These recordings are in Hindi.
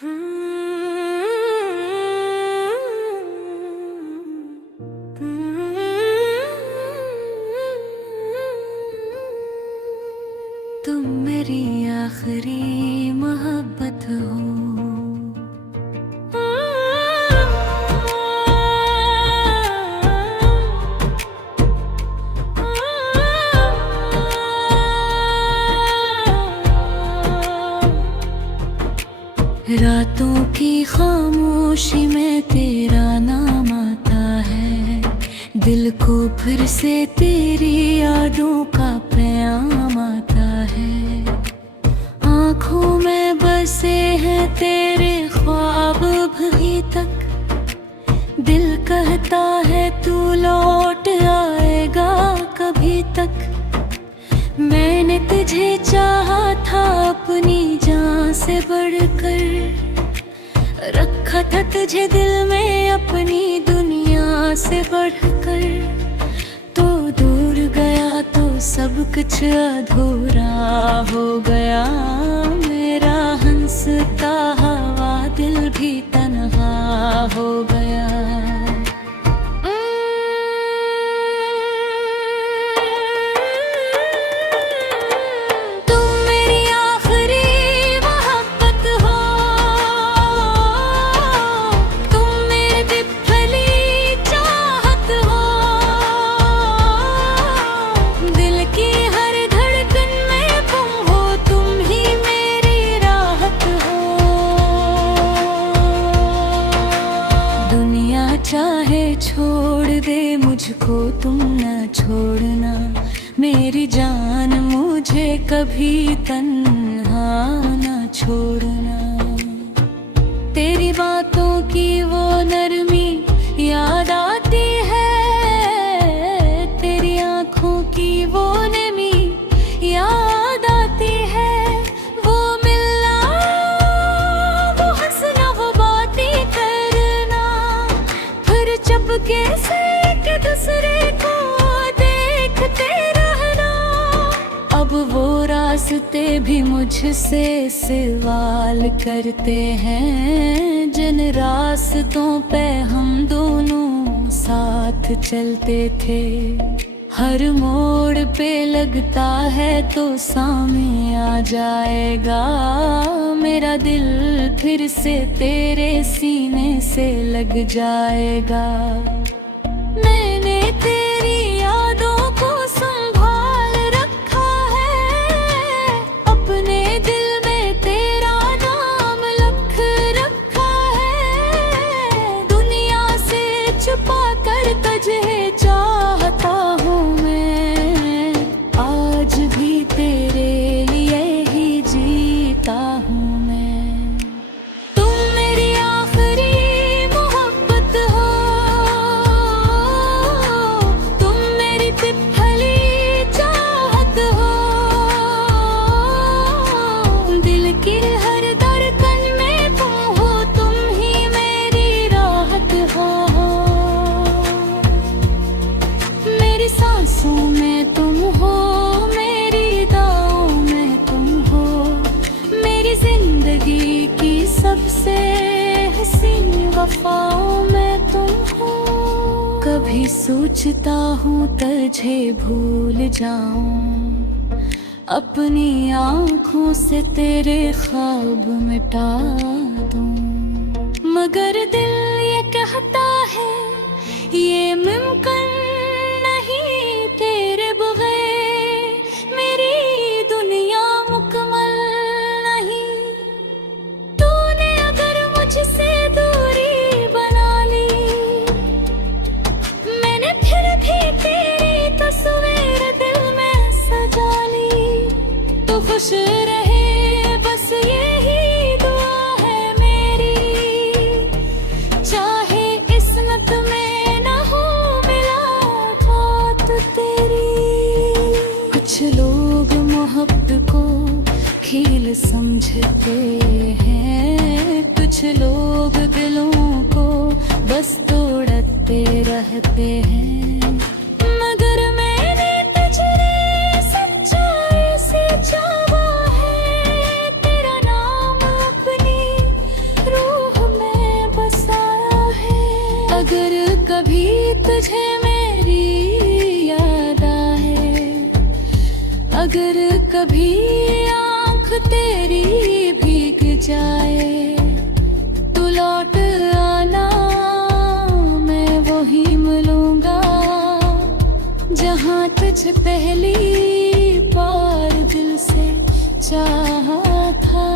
तुम मेरी आखिरी मोहब्बत हो। रातों की खामोशी में तेरा नाम आता है, दिल को फिर से तेरी यादों का पैगाम आता है। आँखों में बसे हैं तेरे ख्वाब अभी तक, दिल कहता है तू लौट आएगा कभी तक। मैंने तुझे चाहा था अपनी जान से बढ़कर, रखा था तुझे दिल में अपनी दुनिया से बढ़कर। तो दूर गया तो सब कुछ अधूरा हो गया, मेरा हंसता हुआ दिल भी तन्हा हो गया। चाहे छोड़ दे मुझको तुम न छोड़ना, मेरी जान मुझे कभी तन्हा न छोड़ना। तेरी बातों की वो नरमी याद आती है, तेरी आँखों की वो नमी याद आती है। वो मिलना, वो हंसना, वो बातें करना, फिर चुपके से एक दूसरे को देखते रहना। अब वो रास्ते भी मुझसे सवाल करते हैं, जिन रास्तों पे हम दोनों साथ चलते थे। हर मोड़ पे लगता है तो सामने आ जाएगा, मेरा दिल फिर से तेरे सीने से लग जाएगा। मैंने तेरी यादों को संभाल रखा है, अपने दिल में तेरा नाम लिख रखा है। दुनिया से छुपा कर तुझे चाहता हूँ मैं, आज भी तेरे लिए ही जीता हूँ मैं। तुम मेरी आखिरी मोहब्बत हो, तुम मेरी पहली चाहत हो। दिल की हर धड़कन में तुम हो, तुम ही मेरी राहत हो। मेरी सांसों में तुम हो, मेरी दाओं में तुम हो, मेरी जिंदगी की सबसे हसीन वफाओं में तुम हो। कभी सोचता हूँ तुझे भूल जाऊं, अपनी आँखों से तेरे ख्वाब मिटा दूं, मगर दिल ये कहता है ये मुमकिन नहीं तेरे बगैर, मेरी दुनिया मुकम्मल नहीं। तूने अगर मुझसे दूरी बना ली, मैंने फिर भी तेरी तस्वीर दिल में सजा ली। तो खुश रहे बस यही दुआ है मेरी, चाहे किस्मत में ना हो मिला बात तेरी। कुछ लोग मोहब्बत को खेल समझते हैं, कुछ लोग दिलों को बस तोड़ते रहते हैं। मगर मैंने तुझे सच्चाई से चाहा है, तेरा नाम अपनी तुझे मेरी याद आए, अगर कभी आँख तेरी भीग जाए तो लौट आना, मैं वही मिलूंगा जहाँ तुझे पहली बार दिल से चाहा था।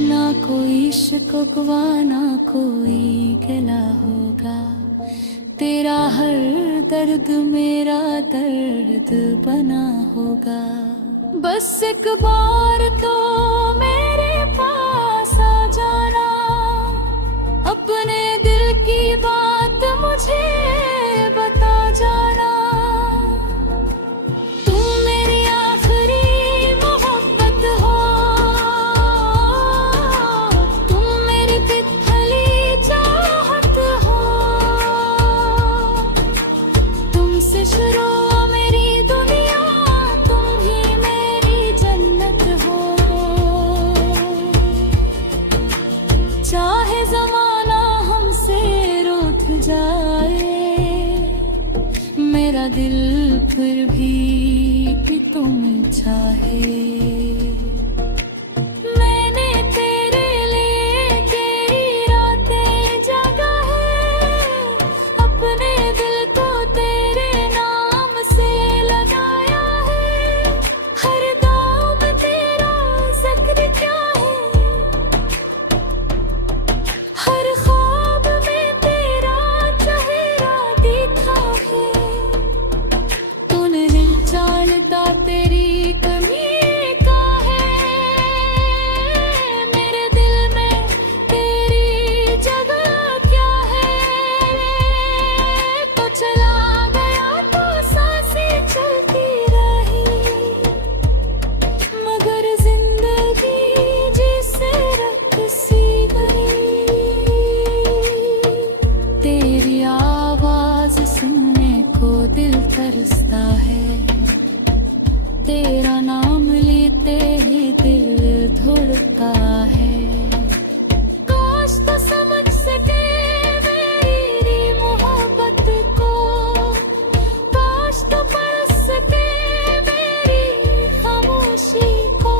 ना कोई शिकवा ना कोई गिला होगा, तेरा हर दर्द मेरा दर्द बना होगा। बस एक बार तो मेरे पास आ जाना, अपने दिल की बात मुझे बता जाना। तुम मेरी आखिरी मोहब्बत हो, तुम मेरी पिघली चाहत हो, तुमसे शुरू मेरी दुनिया, तुम ही मेरी जन्नत हो। चाहे ज़माना हमसे रूठ जाए, मेरा दिल फिर भी तुम चाहे। मैंने तेरे लिए तेरी रातें जागा है, अपने दिल को तेरे नाम से लगाया है। हर गाँव में तेरा जिक्र क्या है, हर ख्वाब में तेरा चेहरा दिखा है। तू नहीं जानता तेरी कमी का है, मेरे दिल में तेरी जगह क्या है। तो चला गया तो सांसें चलती रही, मगर जिंदगी जिसे रख सी गई। तेरी आवाज सुनने को दिल तरसता है, तेरा नाम लेते ही दिल धड़कता है। काश तो समझ सके मेरी मोहब्बत को, काश तो परख सके मेरी खामोशी को।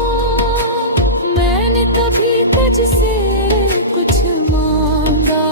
मैंने कभी तुझसे कुछ मांगा